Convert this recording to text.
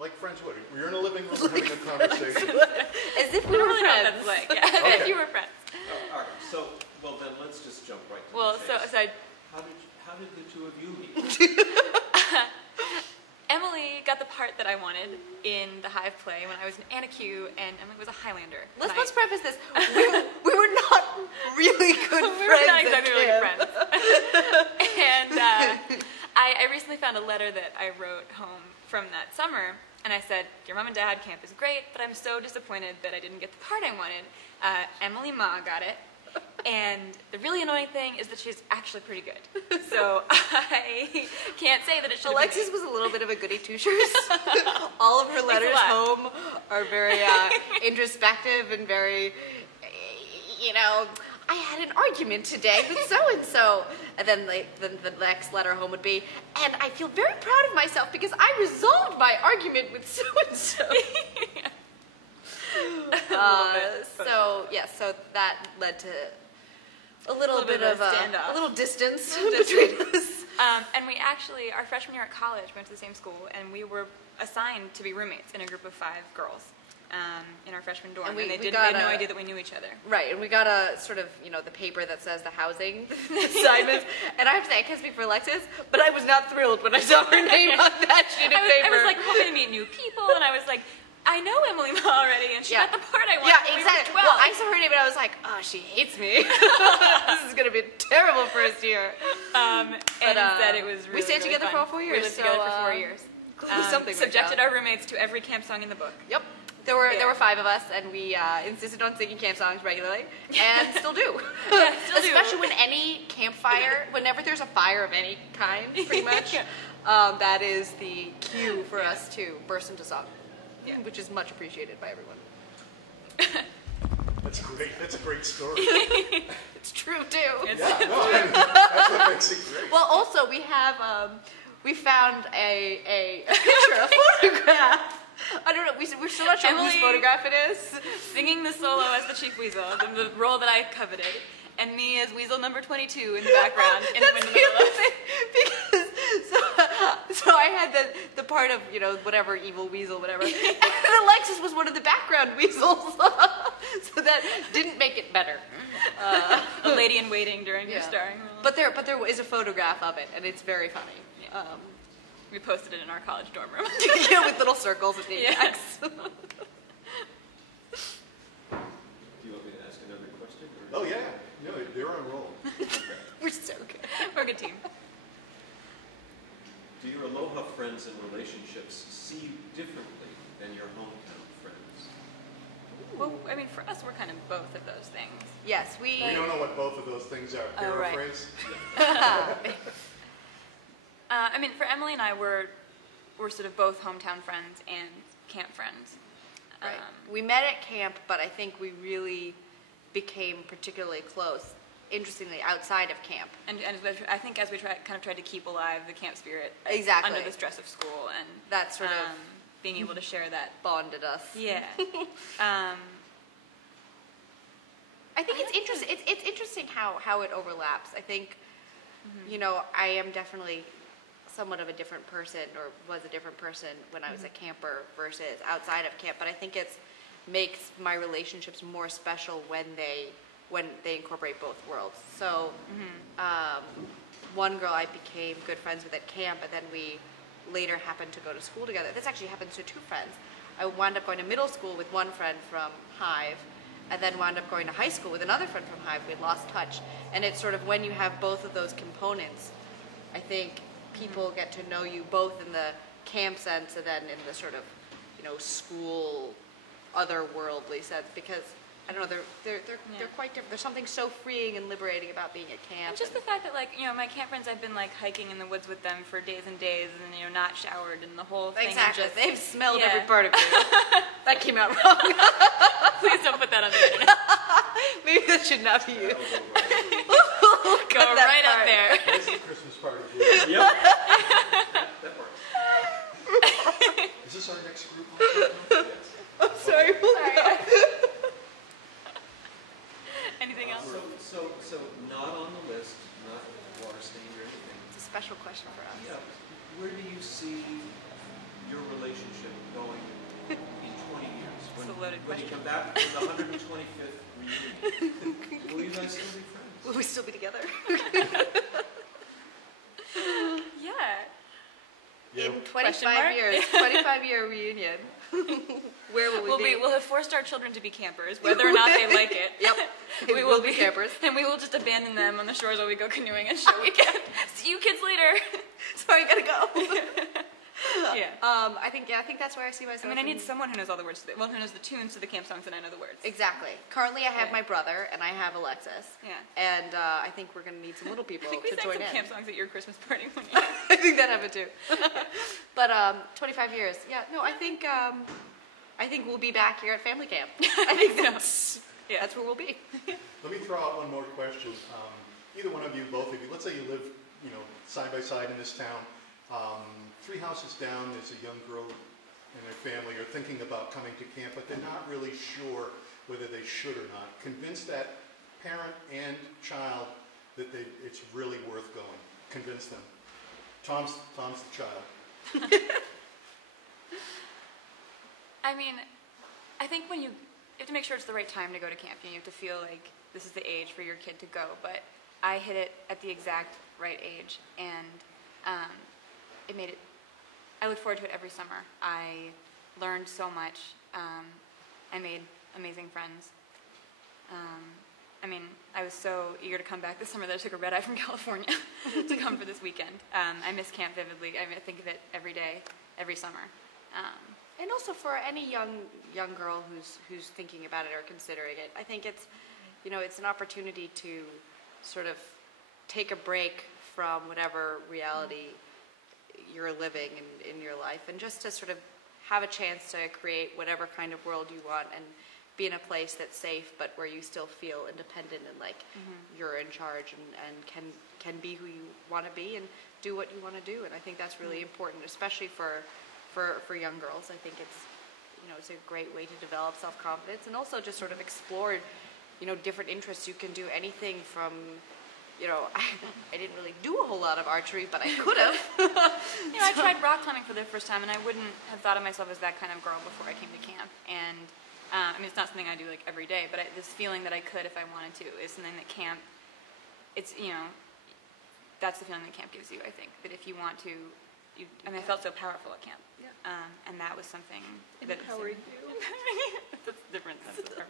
Like friends would. We're in a living room having a conversation. As if we were really know what friends. that's like. Yeah, Okay. if you were friends. All right. So, well, then let's just jump right to Well, the so, chase. so I, How did the two of you meet? Emily got the part that I wanted in the Hive play when I was an Anna Q, and Emily was a Highlander. Let's preface this. We were not really good friends. We were not exactly really good at camp. friends. And I recently found a letter that I wrote home from that summer, and I said, "Your mom and dad camp is great, but I'm so disappointed that I didn't get the part I wanted. Emily Ma got it, and the really annoying thing is that she's actually pretty good. So I can't say that it should have been Alexis me." was a little bit of a goody two-shoes. All of her letters home are very introspective and very, I had an argument today with so-and-so. And then the next letter home would be, and I feel very proud of myself because I resolved my argument with so-and-so. So that led to a little bit of a standoff. little distance between us. And we actually, our freshman year at college, went to the same school, and we were assigned to be roommates in a group of 5 girls in our freshman dorm. And And we they got had no idea that we knew each other. Right, and we got a sort of, the paper that says the housing assignments. And I have to say, I can't speak for Alexis, but I was not thrilled when I saw her name on that sheet of paper. I was like hoping to meet new people, and I was like, I know Emily Ma already, and she got the part I wanted. Yeah, when exactly. We were 12. Well, I saw her name and I was like, oh, she hates me. This is going to be a terrible first year. And instead it was really, we stayed really together fun. for all 4 years. We lived together for 4 years. Something subjected our roommates to every camp song in the book. Yep. There were 5 of us, and we insisted on singing camp songs regularly, and still do. Yeah, still do. Especially when any campfire, whenever there's a fire of any kind, pretty much, that is the cue for us to burst into song, which is much appreciated by everyone. That's great. That's a great story. It's true too. Yeah, no, that's what makes it great. Well, also we have we found a picture, a photograph. I don't know. We're still not sure whose Emily- photograph it is. Singing the solo as the Chief Weasel, the role that I coveted, and me as Weasel number 22 in the background in the That's window. the other thing, because so I had the part of whatever evil weasel whatever, and Alexis was one of the background weasels, so that didn't make it better. A lady in waiting during your starring role. But there is a photograph of it, and it's very funny. We posted it in our college dorm room. Yeah, with little circles and name tags. Do you want me to ask another question? Or? Oh yeah, no, they're on roll. We're so good. We're a good team. Do your Aloha friends and relationships see you differently than your hometown friends? Well, I mean, for us, we're kind of both of those things. Yes, we. We don't know what both of those things are. Oh, right. Paraphrase. I mean, for Emily and I, we're sort of both hometown friends and camp friends. Right. We met at camp, but I think we really became particularly close, interestingly, outside of camp. And I think as we kind of tried to keep alive the camp spirit Exactly. under the stress of school, and That sort of being able to share that. bonded us. Yeah. I think it's interesting. It's interesting how it overlaps. I think, I am definitely somewhat of a different person, or was a different person when I was a camper versus outside of camp. But I think it makes my relationships more special when they incorporate both worlds. So, one girl I became good friends with at camp, and then we later happened to go to school together. This actually happened to 2 friends. I wound up going to middle school with one friend from Hive, and then wound up going to high school with another friend from Hive. We had lost touch. And it's sort of when you have both of those components, I think people get to know you both in the camp sense and then in the sort of, school, otherworldly sense, because I don't know, they're quite different. There's something so freeing and liberating about being at camp. And just the fact that, my camp friends, I've been hiking in the woods with them for days and days, and not showered, and the whole thing. Exactly. Just, They've smelled Yeah. every part of you. That came out wrong. Please don't put that on the internet. Maybe that should not be used. Go right up there. That's the Christmas party. Yep. that works. Is this our next group? Yes. I'm sorry. Anything else? So not on the list, not water stained or anything. It's a special question for us. Yeah. Where do you see your relationship loaded When you question. come back for the 125th reunion, will you guys still be friends? Will we still be together? Yeah. Yeah. In Question 25 mark? years, 25-year reunion. Where will we be? We'll have forced our children to be campers, whether or not they like it. Yep. We will be campers. And we will just abandon them on the shores while we go canoeing and show weekend. See you kids later. Sorry, gotta go. Yeah. I think that's where I see myself. I mean, I need in- someone who knows all the words, who knows the tunes to the camp songs and I know the words. Exactly. Currently, I have Yeah. my brother and I have Alexis. Yeah. And I think we're gonna need some little people I think we to sang join some in. camp songs at your Christmas party one year. I think that happened too. But 25 years. Yeah. No, I think we'll be back here at family camp. I think that's where we'll be. Let me throw out one more question. Either one of you, both of you, let's say you live, side by side in this town. 3 houses down, there's a young girl and her family are thinking about coming to camp, but they're not really sure whether they should or not. Convince that parent and child that it's really worth going. Convince them. Tom's the child. I mean, I think you have to make sure it's the right time to go to camp. You have to feel like this is the age for your kid to go. But I hit it at the exact right age, and it made it. I look forward to it every summer. I learned so much. I made amazing friends. I mean, I was so eager to come back this summer that I took a red eye from California to come for this weekend. I miss camp vividly. I think of it every day, every summer. And also for any young girl who's thinking about it or considering it, I think it's an opportunity to sort of take a break from whatever reality you're living in your life, and just to sort of have a chance to create whatever kind of world you want and be in a place that's safe, but where you still feel independent and like you're in charge and can be who you want to be and do what you want to do. And I think that's really important, especially for young girls. I think it's a great way to develop self-confidence and also just sort of explore different interests. You can do anything from I didn't really do a whole lot of archery, but I could have. I tried rock climbing for the first time, and I wouldn't have thought of myself as that kind of girl before I came to camp. And I mean, it's not something I do like every day, but this feeling that I could if I wanted to is something that camp. It's that's the feeling that camp gives you. I think that if you want to, I felt so powerful at camp, and that was something that Empowering you. That's different. That's the term.